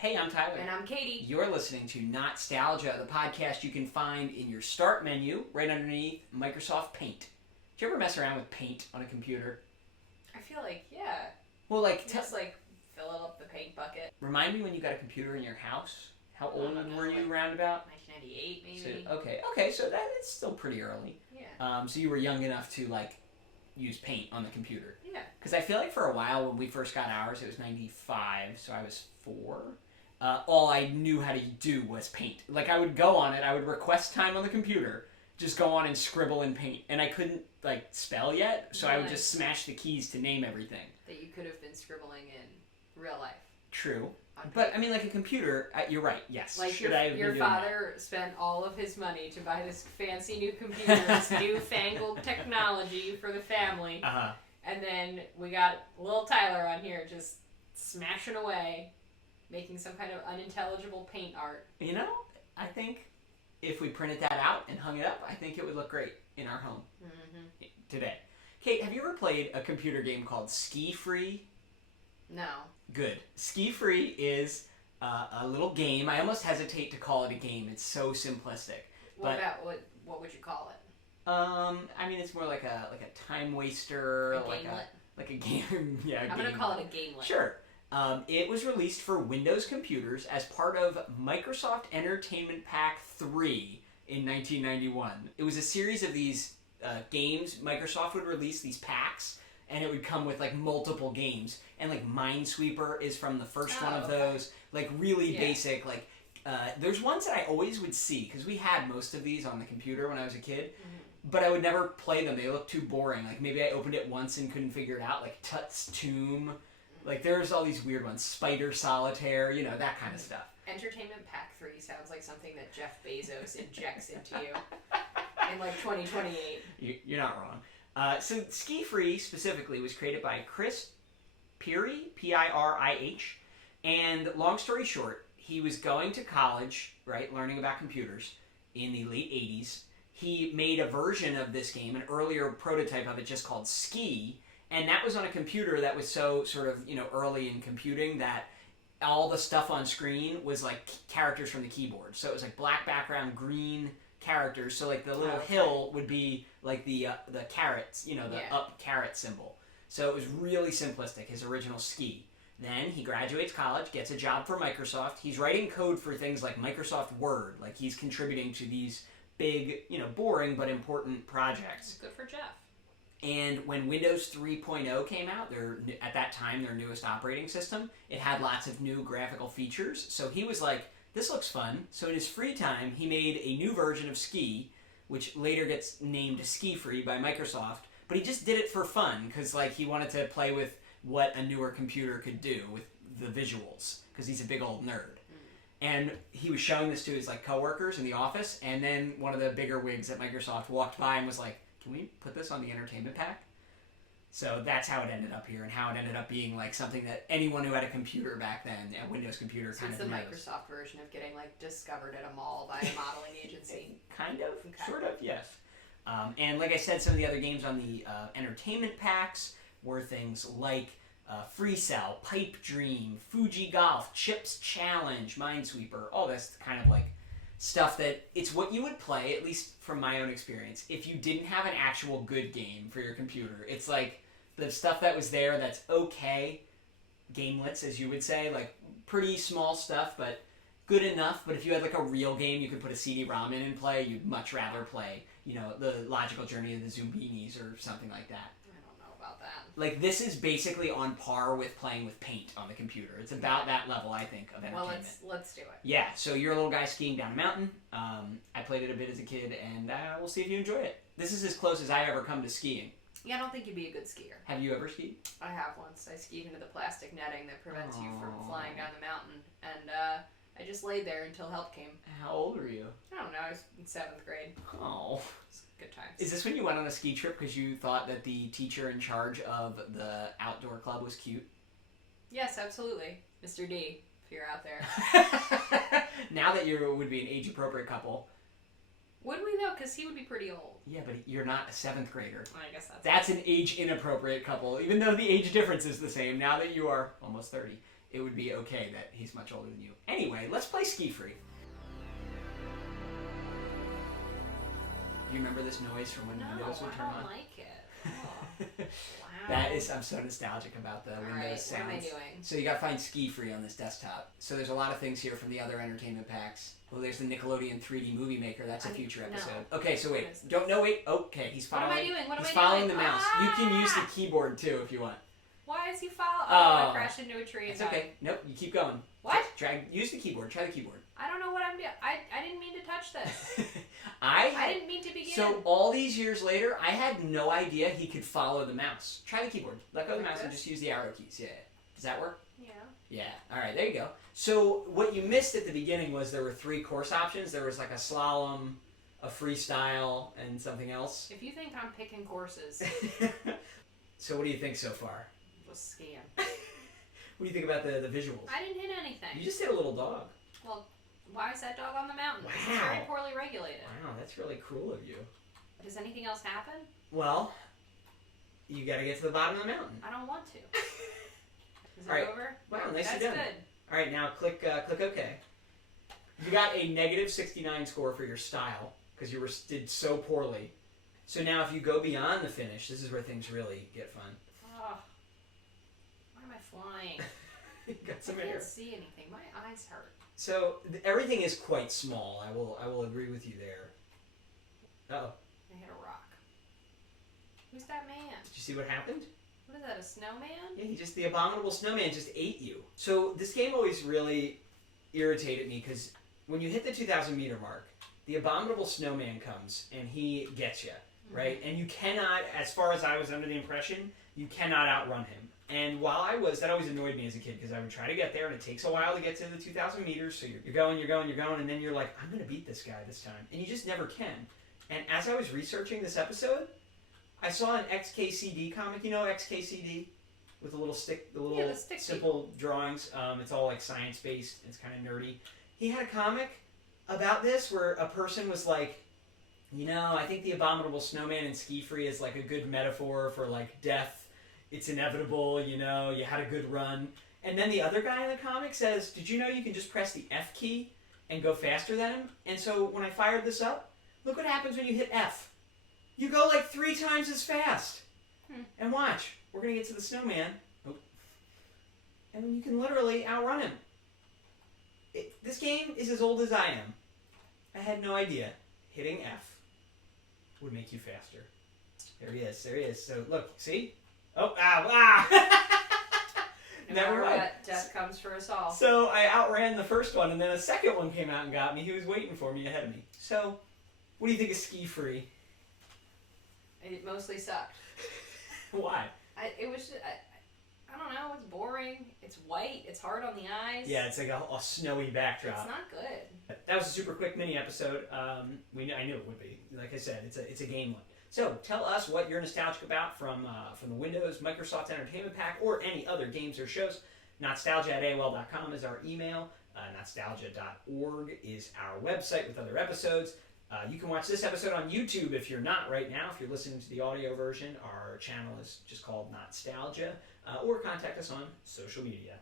Hey, I'm Tyler. And I'm Katie. You're listening to Not-Stalgia, the podcast you can find in your start menu right underneath Microsoft Paint. Do you ever mess around with Paint on a computer? I feel like, yeah. Well, like... Just, fill up the paint bucket. Remind me when you got a computer in your house. How old were you roundabout? 1998, maybe. Okay, so that is still pretty early. Yeah. So you were young enough to, use Paint on the computer. Yeah. Because I feel like for a while when we first got ours, it was 95, so I was 4. All I knew how to do was Paint. I would go on it, I would request time on the computer, just go on and scribble in Paint. And I couldn't, spell yet, so I would just smash the keys to name everything. That you could have been scribbling in real life. True. But, a computer, you're right, yes. Your father spent all of his money to buy this fancy new computer, this newfangled technology for the family. Uh-huh. And then we got little Tyler on here just smashing away, making some kind of unintelligible paint art. You know, I think if we printed that out and hung it up, I think it would look great in our home today. Kate, have you ever played a computer game called SkiFree? No. Good. SkiFree is a little game. I almost hesitate to call it a game. It's so simplistic. What would you call it? It's more like a time waster, a gamelet? like a game. Yeah, I'm gonna call it a gamelet. Sure. It was released for Windows computers as part of Microsoft Entertainment Pack 3 in 1991. It was a series of these games. Microsoft would release these packs, and it would come with multiple games. And Minesweeper is from the first one of those. Really basic. There's ones that I always would see because we had most of these on the computer when I was a kid. But I would never play them. They looked too boring. Maybe I opened it once and couldn't figure it out. Tut's Tomb. There's all these weird ones. Spider Solitaire. That kind of stuff. Entertainment Pack 3 sounds like something that Jeff Bezos injects into you in 2028. You're not wrong. So SkiFree specifically was created by Chris Pirih, P-I-R-I-H. And long story short, he was going to college, right, learning about computers in the late 80s. He made a version of this game, an earlier prototype of it just called Ski, and that was on a computer that was so sort of, early in computing that all the stuff on screen was characters from the keyboard. So it was black background, green characters. So the little hill would be the carrots, the up carrot symbol. So it was really simplistic, his original Ski. Then he graduates college, gets a job for Microsoft. He's writing code for things like Microsoft Word. He's contributing to these big, boring but important projects. Good for Jeff. And when Windows 3.0 came out, at that time, their newest operating system, it had lots of new graphical features. So he was like, this looks fun. So in his free time, he made a new version of Ski, which later gets named SkiFree by Microsoft. But he just did it for fun because he wanted to play with what a newer computer could do with the visuals because he's a big old nerd. And he was showing this to his coworkers in the office, and then one of the bigger wigs at Microsoft walked by and was like, can we put this on the entertainment pack? So that's how it ended up here, and how it ended up being something that anyone who had a computer back then, a Windows computer, kind of knows. It's the Microsoft version of getting discovered at a mall by a modeling agency. Kind of, sort of, yes. And like I said, some of the other games on the entertainment packs were things like Free Cell, Pipe Dream, Fuji Golf, Chips Challenge, Minesweeper, all this kind of stuff that it's what you would play, at least from my own experience, if you didn't have an actual good game for your computer. It's the stuff that was there that's okay, gamelets, as you would say, pretty small stuff, but good enough. But if you had a real game you could put a CD-ROM in and play, you'd much rather play, the Logical Journey of the Zumbinis or something like that. About that. This is basically on par with playing with Paint on the computer. It's about that level, I think, of entertainment. Well, let's do it. Yeah, so you're a little guy skiing down a mountain. I played it a bit as a kid, and we'll see if you enjoy it. This is as close as I ever come to skiing. Yeah, I don't think you'd be a good skier. Have you ever skied? I have once. I skied into the plastic netting that prevents you from flying down the mountain, and I just laid there until help came. How old were you? I don't know. I was in 7th grade. Oh. Good times. Is this when you went on a ski trip because you thought that the teacher in charge of the outdoor club was cute? Yes, absolutely. Mr. D, if you're out there. Now that you would be an age-appropriate couple. Would we, though? Because he would be pretty old. Yeah, but you're not a 7th grader. I guess that's an age-inappropriate couple, even though the age difference is the same now that you are almost 30. it would be okay that he's much older than you. Anyway, let's play SkiFree. Do you remember this noise from when Windows would turn on? I don't like it. Oh. Wow. That is, I'm so nostalgic about the Windows sounds. What am I doing? So you gotta find SkiFree on this desktop. So there's a lot of things here from the other entertainment packs. Well, there's the Nickelodeon 3D Movie Maker. That's a future episode. No. Okay, so wait. Wait. Okay, he's following. What am I doing? He's following the mouse. You can use the keyboard too if you want. Why is he following? Oh, I crashed into a tree and died. Okay. Nope, you keep going. What? Use the keyboard. Try the keyboard. I don't know what I'm doing. I didn't mean to touch this. I didn't mean to begin. So all these years later, I had no idea he could follow the mouse. Try the keyboard. Let go of the mouse and just use the arrow keys. Yeah. Does that work? Yeah. Yeah. All right. There you go. So what you missed at the beginning was there were 3 course options. There was like a slalom, a freestyle, and something else. If you think I'm picking courses, So what do you think so far? it was a scam. What do you think about the visuals? I didn't hit anything. You just hit a little dog. Well, why is that dog on the mountain? Wow. It's very poorly regulated. Wow, that's really cruel of you. Does anything else happen? Well, you got to get to the bottom of the mountain. I don't want to. Is it All right. over? Wow, nicely That's done. good. All right, now click OK. You got a negative 69 score for your style because you did so poorly. So now if you go beyond the finish, this is where things really get fun. Oh, why am I flying? You got some I air. can't see anything. My eyes hurt. So everything is quite small. I will agree with you there. Uh-oh. I hit a rock. Who's that man? Did you see what happened? What is that, a snowman? Yeah, the abominable snowman just ate you. So this game always really irritated me because when you hit the 2,000 meter mark, the abominable snowman comes and he gets you, right? And you cannot, as far as I was under the impression, you cannot outrun him. And while that always annoyed me as a kid because I would try to get there and it takes a while to get to the 2,000 meters. So you're going, and then you're like, I'm going to beat this guy this time. And you just never can. And as I was researching this episode, I saw an XKCD comic. You know XKCD? With the little stick, the stick simple drawings. It's all like science-based. It's kind of nerdy. He had a comic about this where a person was like, I think the abominable snowman in SkiFree is like a good metaphor for like death. It's inevitable, you had a good run. And then the other guy in the comic says, did you know you can just press the F key and go faster than him? And so when I fired this up, look what happens when you hit F. You go like 3 times as fast. And watch. We're going to get to the snowman. Oh. And you can literally outrun him. This game is as old as I am. I had no idea hitting F would make you faster. There he is. So look, see? Oh, Never mind. Death comes for us all. So I outran the first one, and then a second one came out and got me. He was waiting for me ahead of me. So, what do you think of SkiFree? It mostly sucked. Why? I don't know. It's boring. It's white. It's hard on the eyes. Yeah, it's like a snowy backdrop. It's not good. That was a super quick mini episode. I knew it would be. Like I said, it's a game one. So tell us what you're nostalgic about from the Windows, Microsoft Entertainment Pack, or any other games or shows. Not-Stalgia@AOL.com is our email. Not-Stalgia.org is our website with other episodes. You can watch this episode on YouTube if you're not right now. If you're listening to the audio version, our channel is just called Not-Stalgia. Or contact us on social media.